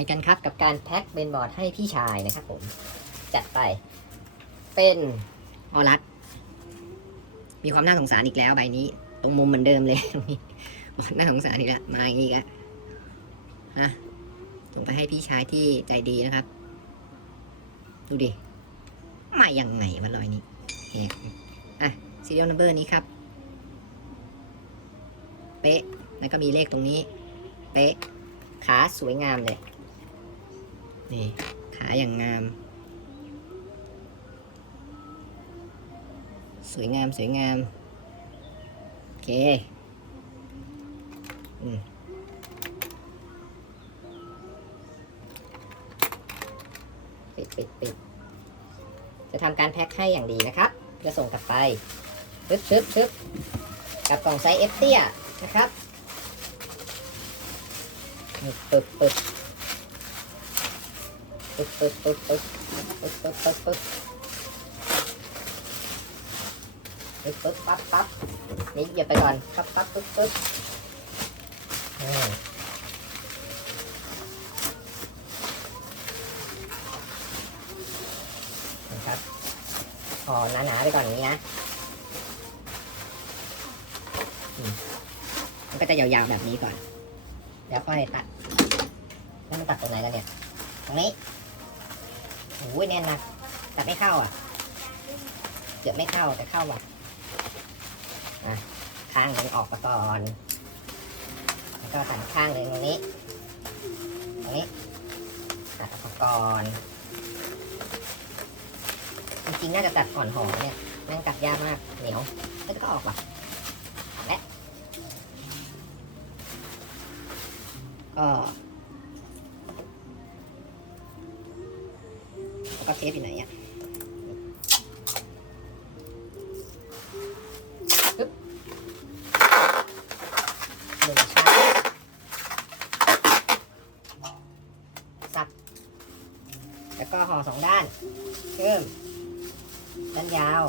ไปกันครับกับการแพ็คเบนบอร์ดให้พี่ชายนะครับผม จัดไป เป็นออรัสมีความน่าสงสารอีกแล้วใบนี้ ตรงมุมเหมือนเดิมเลยตรงนี้บอร์ดน่าสงสารอีกแล้วมาอีกแล้วฮะส่งไปให้พี่ชายที่ใจดีนะครับ ดูดิมายังไงวะรอยนี้แหกอะ serial number นี้ครับ เป๊ะแล้วก็มีเลขตรงนี้ เป๊ะขาสวยงามเลย นี่ขาอย่างงาม สวยงามสวยงาม โอเคอืมปิดปิดปิดจะทำการแพ็คให้อย่างดีนะครับ จะส่งกลับไปชึบชึบชึบกับกล่องไซส์เอฟเตี้ยนะครับปึ๊บปึ๊บ ปึ๊บปึ๊บปึ๊บปึ๊บปึ๊บปึ๊บปึ๊บปึ๊บปึ๊บปึ๊บปั๊บปั๊บนี่เหยียบไปก่อนปั๊บปั๊บปึ๊บปึ๊บนะครับห่อหนาๆไปก่อนอย่างนี้นะมันก็จะยาวๆแบบนี้ก่อนเดี๋ยวค่อยตัดแล้วมันตัดตรงไหนแล้วเนี่ย ตรงนี้ โอ้ยแน่นนะแตัดไม่เข้าอะ เกือบไม่เข้าแต่เข้าว่ะอะข้างหนึงออกมาก่อน แล้วก็ตัดข้างหนึ่งตรงนี้ ตรงนี้ตัดออกก่อน จริงๆน่าจะตัดก่อนห่อเนี่ยแม่งตัดยากมากเหนียวแล้วก็ออกว่ะและก็ ก็เทปอยู่ไหนอะปึ๊บหนึ่งชั้นสับ แล้วก็ห่อสองด้านเชื่ม ด้านยาว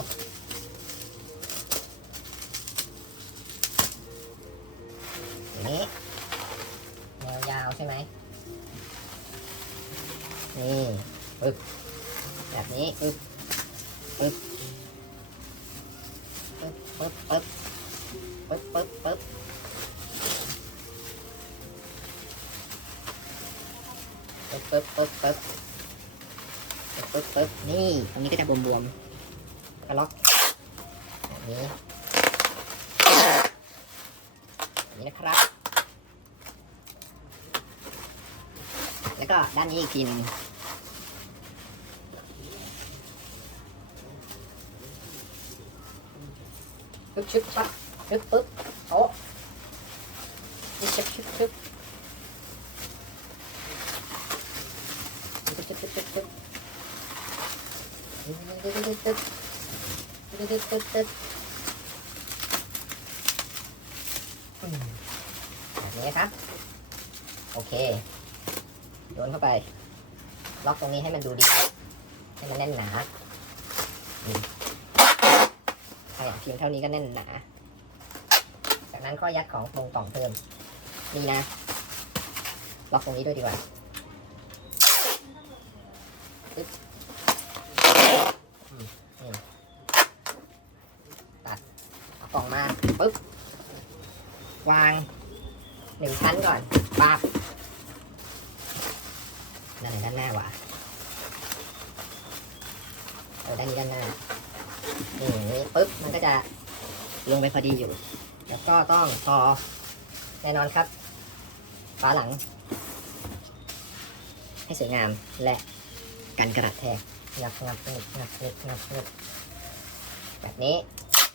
อย่างนี้แนวยาวใช่ไหมนี่ปึ๊บ แบบนี้ปึ๊บปึ๊บปึ๊บปึ๊บปึ๊บปึ๊บปึ๊บปึ๊บปึ๊บปึ๊บปึ๊บปึ๊บปึ๊บปึ๊บนี่ตรงนี้ก็จะบวมๆก็ล็อกแบบนี้นี้นะครับ แล้วก็ด้านนี้อีกทีหนึง บชึบปั๊บชึบปึ๊บโอ้ชึบชึบชึบชึบชึบชึบชึบชึบชึบตึ๊ดตึ๊ดตึ๊ดตึ๊ดตึ๊ดตึ๊ดแบบนี้ครับ โอเค โยนเข้าไป ล็อกตรงนี้ให้มันดูดี ให้มันแน่นหนา ทายาเพียงเท่านี้ก็แน่นหนา จากนั้นก็ยัดของลงกล่องเพิ่มนี่นะ ล็อกตรงนี้ด้วยดีกว่าเอากล่องมาปึ๊บ วางหนึ่งชั้นก่อนปั๊บด้านไหนด้านหน้าวะเออด้านนี้ด้านหน้า อย่างนี้ปึ๊บมันก็จะลงไปพอดีอยู่ แล้วก็ต้องต่อแน่นอนครับฝาหลัง ให้สวยงามและกันกระดแทกงับงับงับงับงับงับงับแบบนี้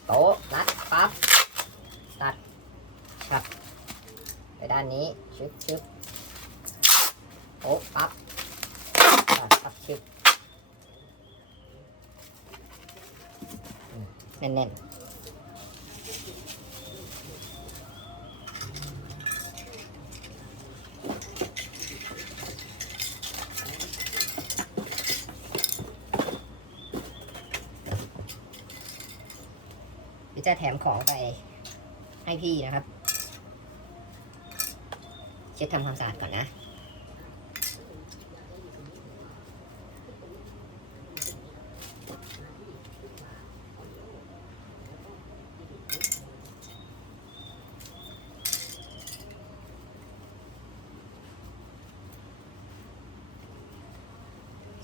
โต๊ะรัดปั๊บตัดชับไปด้านนี้ชึบชึบโต๊ะปั๊บตัดปั๊บชึบอืม แน่นๆจะแถมของไปให้พี่นะครับ เช็ดทำความสะอาดก่อนนะ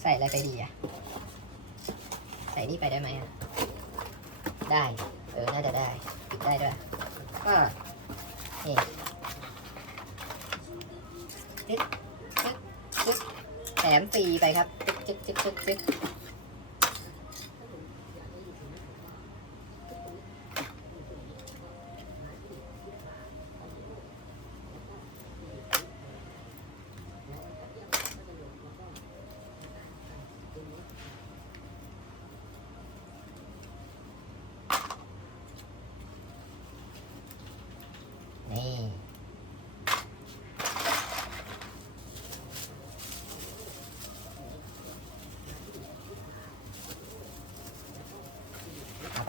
ใส่อะไรไปดีอะใส่นี่ไปได้ไหมอะได้ เออ น่าจะได้ปิดได้ด้วย ก็นี่จึ๊กจึ๊กจึ๊กแถมฟรีไปครับจึ๊กจึ๊กจึ๊กจึ๊ก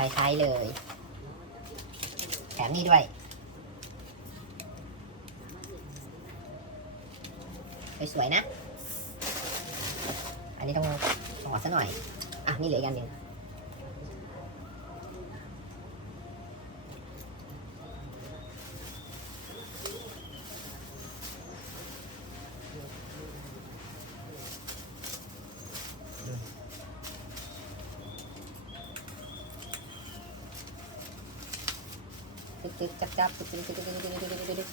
ไปใช้เลย แถมนี่ด้วย สวยๆนะ อันนี้ต้องถอดซะหน่อย อะ นี่เหลืออีกอันหนึ่ง ตึ๊กจับจับตึ๊กตึ๊กตึ๊กตึกตึกตึกตึกตึก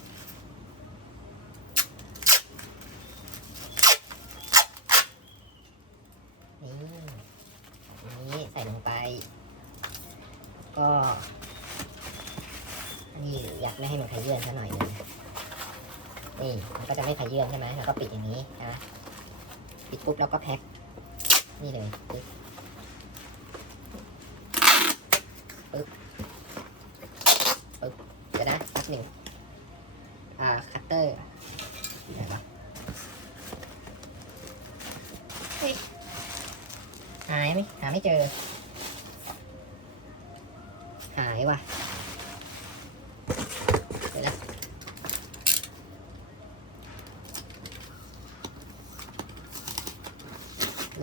นี่นี่ใส่ลงไป ก็นี่อยากไม่ให้มันขยื่นซะหน่อยนึงนี่มันก็จะไม่ขยื่นใช่ไหมแล้วก็ปิดอย่างนี้นะปิดปุ๊บแล้วก็แพ็คนี่เลยปึ๊บปึ๊บเดี๋ยวนะแป๊บ หนึ่งอ่าคัตเตอร์อยู่ไหนวะเฮ้ยหายไหมหาไม่เจอ หายว่ะเดี๋ยวนะ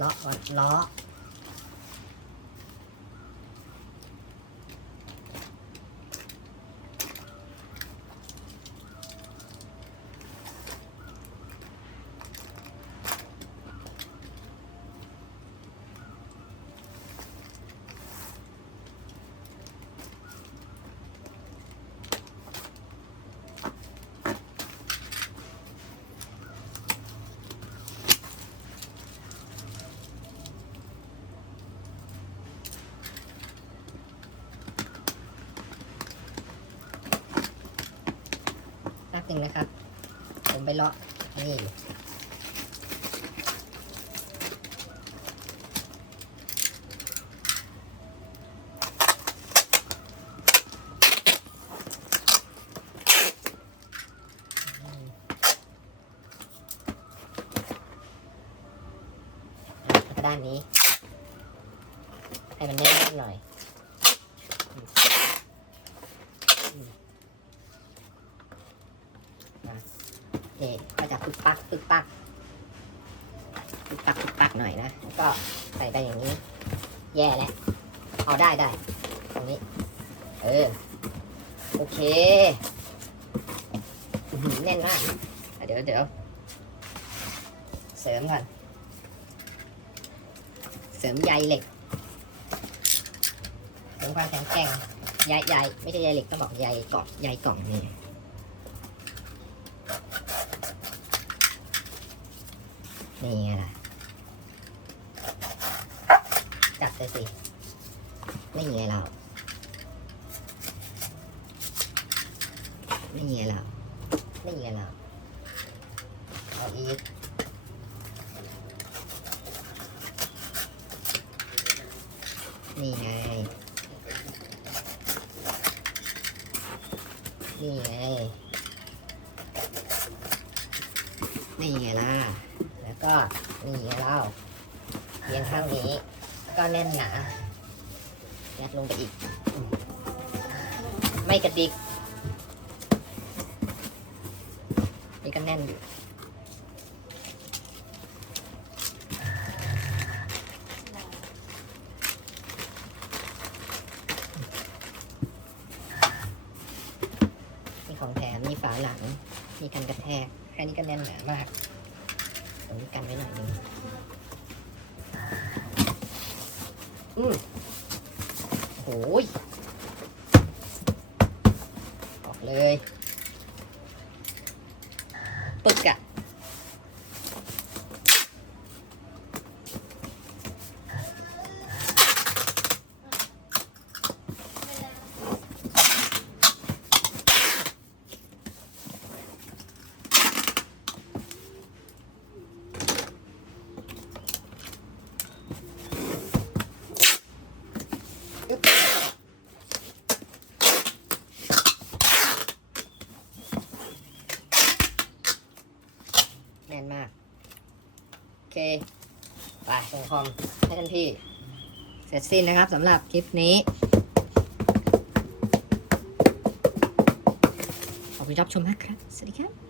ล้อก่อนล้อ นึงนะครับ ผมไปเลาะนี่อยู่ด้านนี้ ให้มันแน่นๆหน่อย ก็จะปึ๊กปักปึ๊กปักปึ๊กปักปึ๊กปักหน่อยนะ ก็ใส่ไปอย่างนี้ แย่แล้ว เอาได้ได้ ตรงนี้ เออ โอเคแน่นมาก เดี๋ยวเดี๋ยวเสริมก่อน เสริมใยเหล็กเสริมความแข็งแกร่งใยใยไม่ใช่ใยเหล็กต้องบอกใยเกาะใยกล่องนี่ นี่ไงล่ะ จัดเลยสิ นี่ไงเรา นี่ไงเรา นี่ไงเรา เอาอีกนี่ไง นี่ไง นี่ไงล่ะ ก็นี่ไงเราเรียงข้างนี้ ก็แน่นหนายัดลงไปอีก ไม่กระดิกนี่ก็แน่นอยู่มีของแถมมีฝาหลัง มีกันกระแทก แค่นี้ก็แน่นหนามาก ตรงนี้กันไว้หน่อยนึงอืมโอ้ยออกเลยปึกอะ เค ไปส่งคอมให้ท่านพี่ เสร็จสิ้นนะครับสำหรับคลิปนี้ ขอบคุณรับชมมากครับ สวัสดีครับ